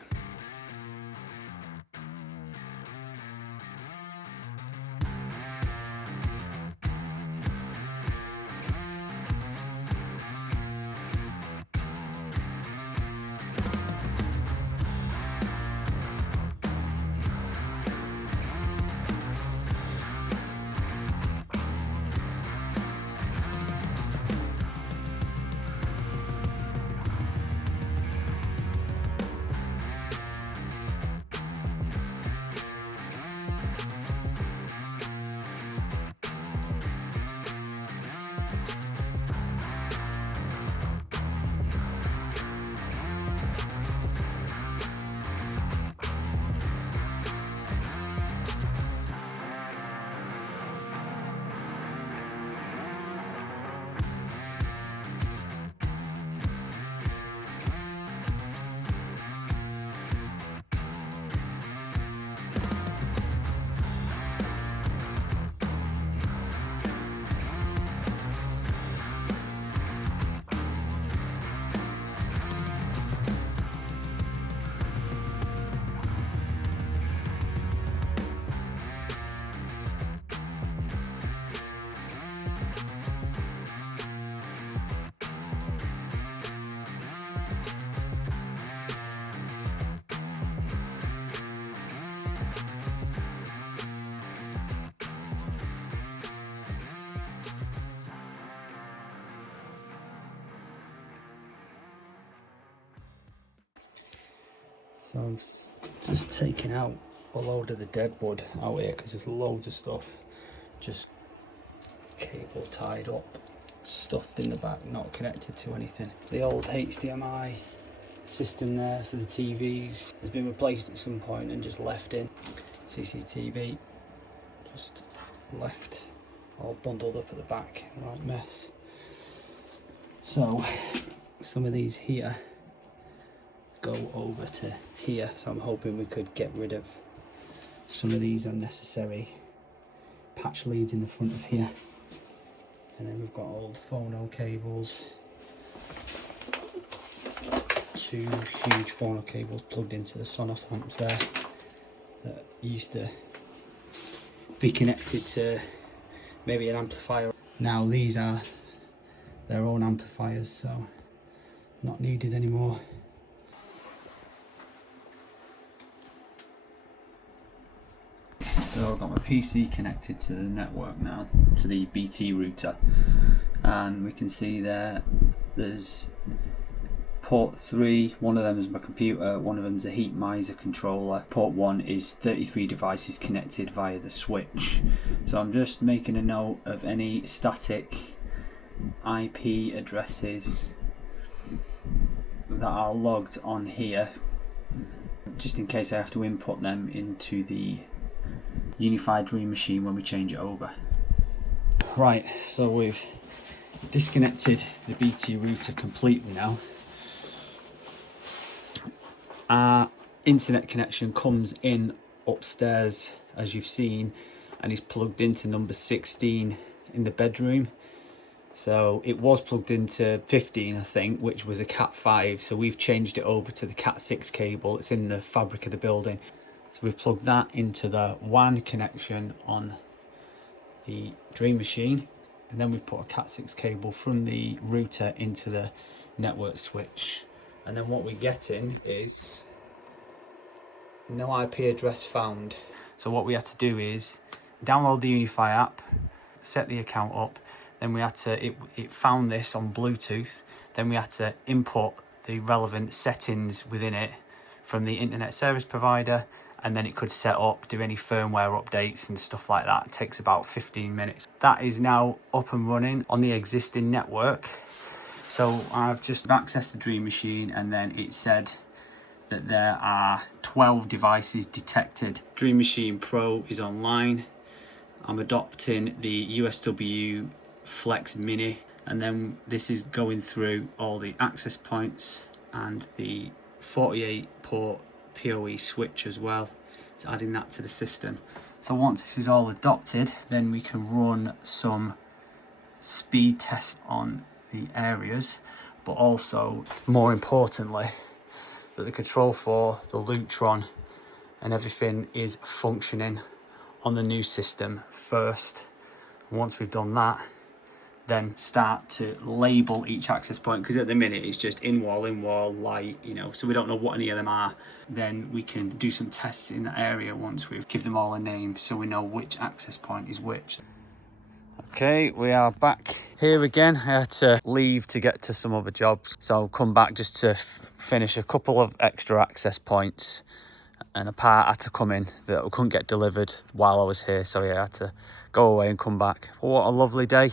So I'm just taking out a load of the dead wood out here, because there's loads of stuff just cable tied up, stuffed in the back, not connected to anything. The old HDMI system there for the TVs has been replaced at some point and just left in. CCTV just left all bundled up at the back, right mess. So some of these here go over to here, so I'm hoping we could get rid of some of these unnecessary patch leads in the front of here. And then we've got old phono cables, 2 huge phono cables plugged into the Sonos amps there that used to be connected to maybe an amplifier. Now these are their own amplifiers, so not needed anymore. So I've got my PC connected to the network now, to the BT router, and we can see there's port 3, one of them is my computer, one of them is a Heatmiser controller. Port 1 is 33 devices connected via the switch. So I'm just making a note of any static IP addresses that are logged on here, just in case I have to input them into the UniFi Dream machine when we change it over. Right, so we've disconnected the BT router completely now. Our internet connection comes in upstairs, as you've seen, and is plugged into number 16 in the bedroom. So it was plugged into 15, I think, which was a Cat 5. So we've changed it over to the Cat 6 cable. It's in the fabric of the building. So we plugged that into the WAN connection on the Dream machine, and then we put a Cat 6 cable from the router into the network switch. And then what we're getting is no IP address found. So what we had to do is download the UniFi app, set the account up, then we had to, it found this on Bluetooth, then we had to input the relevant settings within it from the internet service provider, and then it could set up, do any firmware updates and stuff like that. It takes about 15 minutes. That is now up and running on the existing network. So I've just accessed the Dream Machine, and then it said that there are 12 devices detected. Dream Machine Pro is online. I'm adopting the USW Flex Mini, and then this is going through all the access points and the 48 port PoE switch as well. It's adding that to the system. So once this is all adopted, then we can run some speed tests on the areas, but also, more importantly, that the Control 4, the Lutron and everything is functioning on the new system first. Once we've done that, then start to label each access point, because at the minute it's just in wall, light, you know, so we don't know what any of them are. Then we can do some tests in that area once we've give them all a name, so we know which access point is which. Okay, we are back here again. I had to leave to get to some other jobs, so I'll come back just to finish a couple of extra access points, and a part had to come in that I couldn't get delivered while I was here, so yeah, I had to go away and come back. But what a lovely day.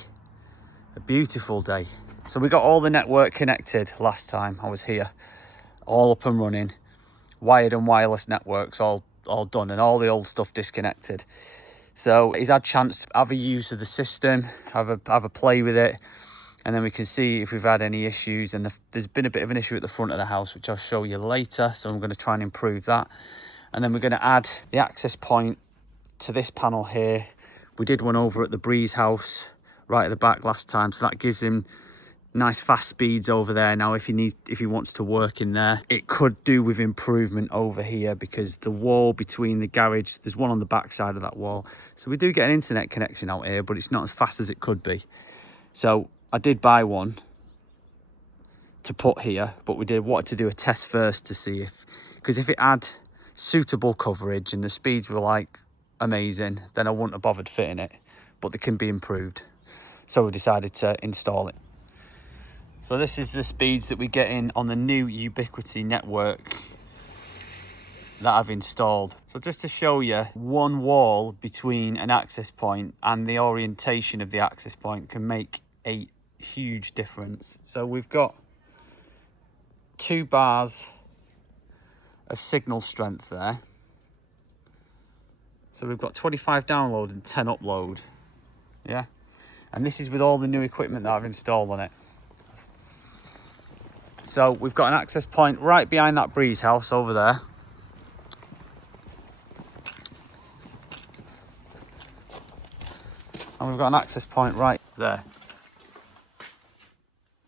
A beautiful day. So we got all the network connected last time I was here, all up and running, wired and wireless networks all done, and all the old stuff disconnected. So he's had a chance to have a use of the system, have a play with it, and then we can see if we've had any issues. And there's been a bit of an issue at the front of the house, which I'll show you later, so I'm going to try and improve that. And then we're going to add the access point to this panel here. We did one over at the Breeze house right at the back last time, so that gives him nice fast speeds over there. Now if he wants to work in there, it could do with improvement over here, because the wall between the garage, there's one on the back side of that wall, so we do get an internet connection out here, but it's not as fast as it could be. So I did buy one to put here, but we wanted to do a test first to see because if it had suitable coverage and the speeds were like amazing, then I wouldn't have bothered fitting it, but they can be improved. So we decided to install it. So this is the speeds that we get in on the new Ubiquiti network that I've installed. So just to show you, one wall between an access point and the orientation of the access point can make a huge difference. So we've got 2 bars of signal strength there. So we've got 25 download and 10 upload. Yeah. And this is with all the new equipment that I've installed on it. So we've got an access point right behind that Breeze house over there. And we've got an access point right there.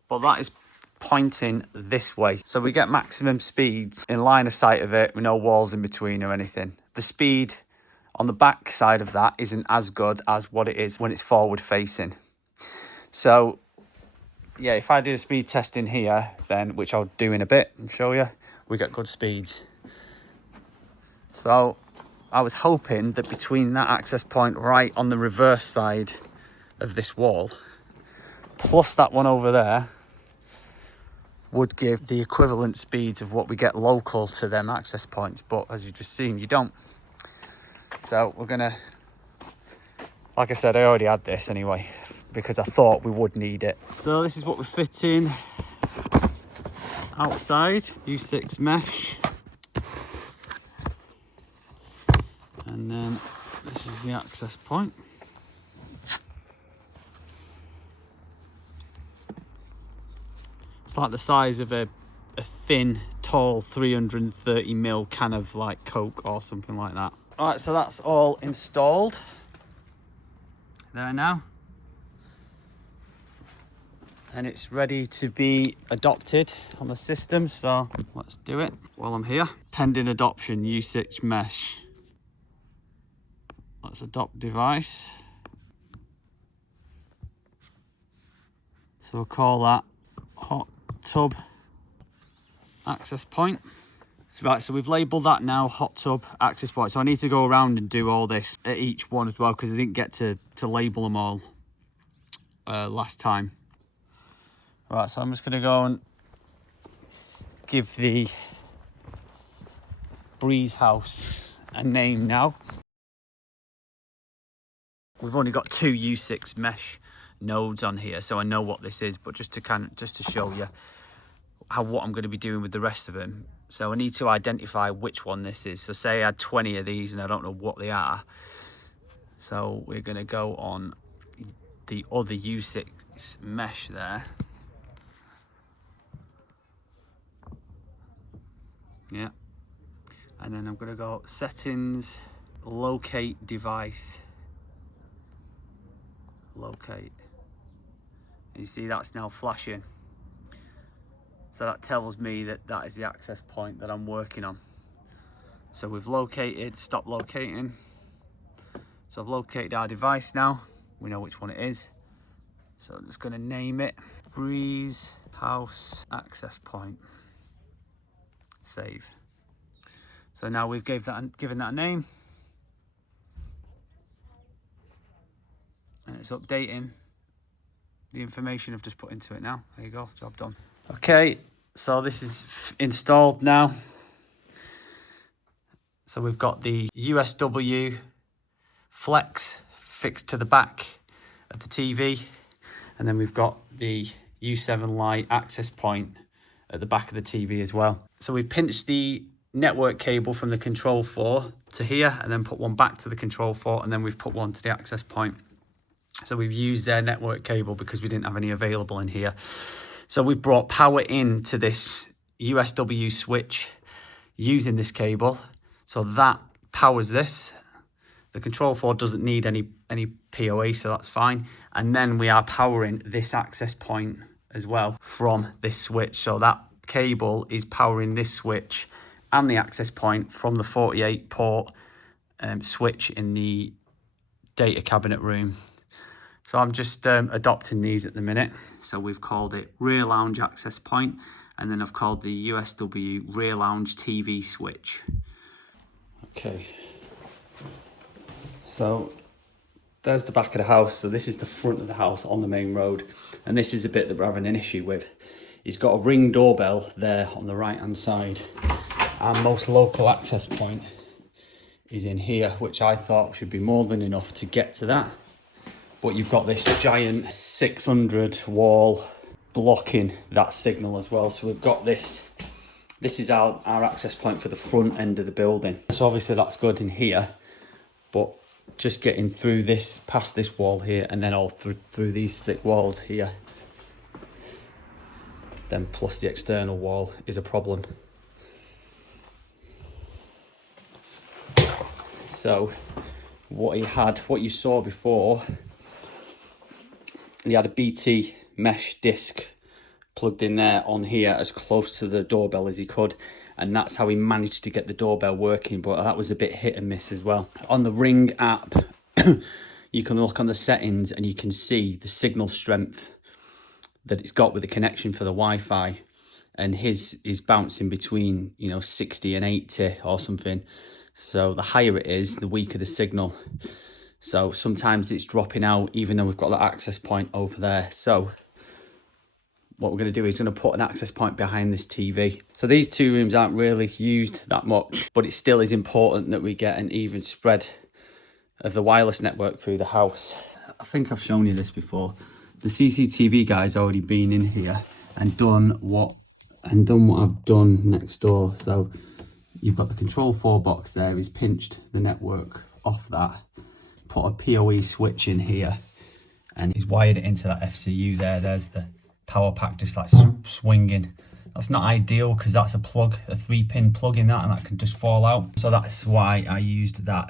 But that is pointing this way. So we get maximum speeds in line of sight of it with no walls in between or anything. The speed on the back side of that isn't as good as what it is when it's forward facing. So yeah, if I did a speed test in here, then, which I'll do in a bit and show you, we get good speeds. So I was hoping that between that access point right on the reverse side of this wall, plus that one over there, would give the equivalent speeds of what we get local to them access points. But as you've just seen, you don't. So we're gonna, like I said, I already had this anyway, because I thought we would need it. So this is what we're fitting outside, U6 mesh. And then this is the access point. It's like the size of a thin, tall 330ml can of like Coke or something like that. All right, so that's all installed there now. And it's ready to be adopted on the system, so let's do it while I'm here. Pending adoption, U6 mesh. Let's adopt device. So we'll call that hot tub access point. So, right, so we've labelled that now hot tub access point. So I need to go around and do all this at each one as well, because I didn't get to label them all last time. Right, so I'm just going to go and give the Breeze house a name now. We've only got 2 U6 mesh nodes on here, so I know what this is, but just to show you what I'm going to be doing with the rest of them. So I need to identify which one this is. So say I had 20 of these and I don't know what they are. So we're going to go on the other U6 mesh there. Yeah. And then I'm going to go settings, locate device, locate. And you see that's now flashing. So that tells me that that is the access point that I'm working on. So we've located, stop locating. So I've located our device now. We know which one it is. So I'm just going to name it Breeze House Access Point. Save. So now we've given that a name. And it's updating the information I've just put into it now. There you go, job done. Okay, so this is installed now. So we've got the USB flex fixed to the back of the TV. And then we've got the U7 Lite access point at the back of the TV as well. So we've pinched the network cable from the control 4 to here, and then put one back to the control 4, and then we've put one to the access point. So we've used their network cable because we didn't have any available in here. So we've brought power into this USB switch using this cable. So that powers this. The control 4 doesn't need any PoE, so that's fine. And then we are powering this access point as well from this switch. So that cable is powering this switch and the access point from the 48 port switch in the data cabinet room. So I'm just adopting these at the minute. So we've called it rear lounge access point, and then I've called the USW rear lounge TV switch. Okay. So there's the back of the house. So this is the front of the house on the main road. And this is a bit that we're having an issue with. He's got a Ring doorbell there on the right hand side. Our most local access point is in here, which I thought should be more than enough to get to that. But you've got this giant 600 wall blocking that signal as well. So we've got this. This is our access point for the front end of the building. So obviously that's good in here, but just getting through this, past this wall here, and then all through these thick walls here, then plus the external wall is a problem. So what you saw before, he had a BT mesh disc plugged in there on here as close to the doorbell as he could, and that's how he managed to get the doorbell working. But that was a bit hit and miss as well. On the Ring app, you can look on the settings and you can see the signal strength that it's got with the connection for the Wi-Fi, and his is bouncing between 60 and 80 or something. So the higher it is, the weaker the signal. So sometimes it's dropping out even though we've got that access point over there. So what we're going to do is going to put an access point behind this TV. So these two rooms aren't really used that much, but it still is important that we get an even spread of the wireless network through the house. I think I've shown you this before. The CCTV guy's already been in here and done what I've done next door. So you've got the control 4 box there. He's pinched the network off that, put a PoE switch in here, and he's wired it into that FCU there. There's the power pack just like swinging. That's not ideal because that's a 3-pin plug in that, and that can just fall out. So that's why I used that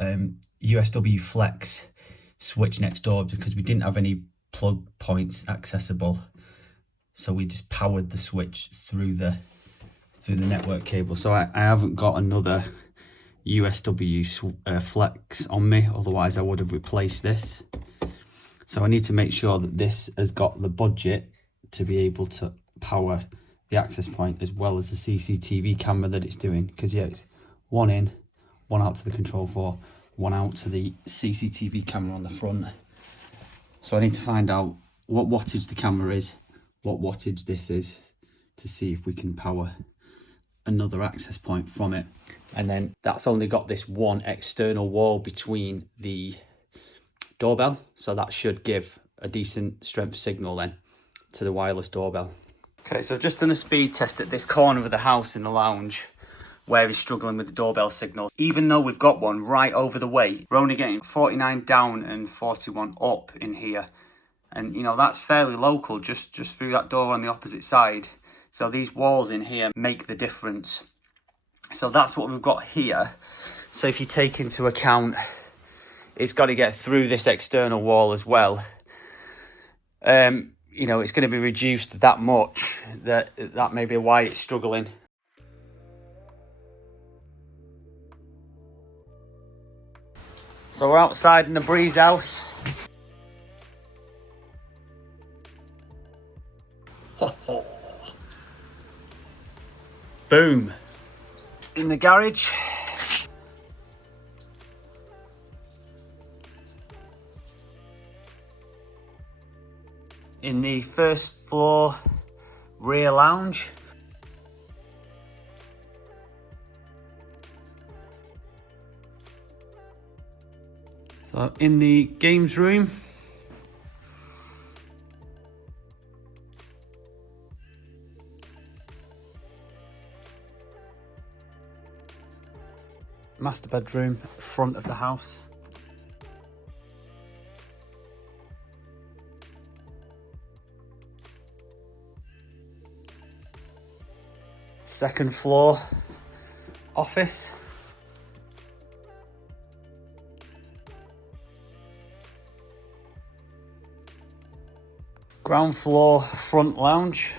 USW flex switch next door, because we didn't have any plug points accessible. So we just powered the switch through the network cable. So I haven't got another USW flex on me, otherwise I would have replaced this. So I need to make sure that this has got the budget to be able to power the access point as well as the CCTV camera that it's doing, because yeah, it's one in, one out to the control 4, one out to the CCTV camera on the front. So I need to find out what wattage the camera is, what wattage this is, to see if we can power another access point from it. And then that's only got this one external wall between the doorbell, so that should give a decent strength signal then to the wireless doorbell. Okay, so I've just done a speed test at this corner of the house in the lounge where he's struggling with the doorbell signal. Even though we've got one right over the way, we're only getting 49 down and 41 up in here. And you know, that's fairly local, just through that door on the opposite side. So these walls in here make the difference. So that's what we've got here. So if you take into account, it's got to get through this external wall as well. You know, it's going to be reduced that much that may be why it's struggling. So we're outside in the Breeze house. Ho, ho. Boom. In the garage. In the first floor rear lounge. So in the games room. Master bedroom, front of the house. Second floor office. Ground floor front lounge.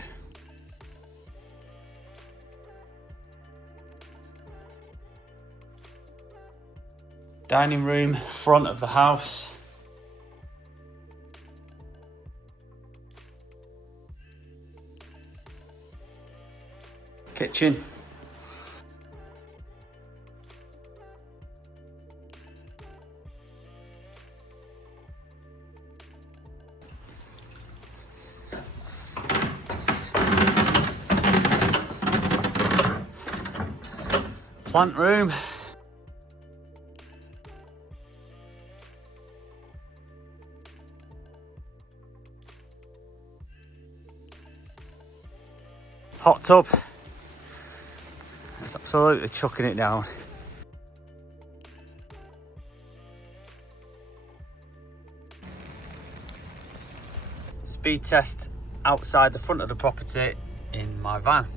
Dining room, front of the house. Kitchen. Plant room. Hot tub. It's absolutely chucking it down. Speed test outside the front of the property in my van.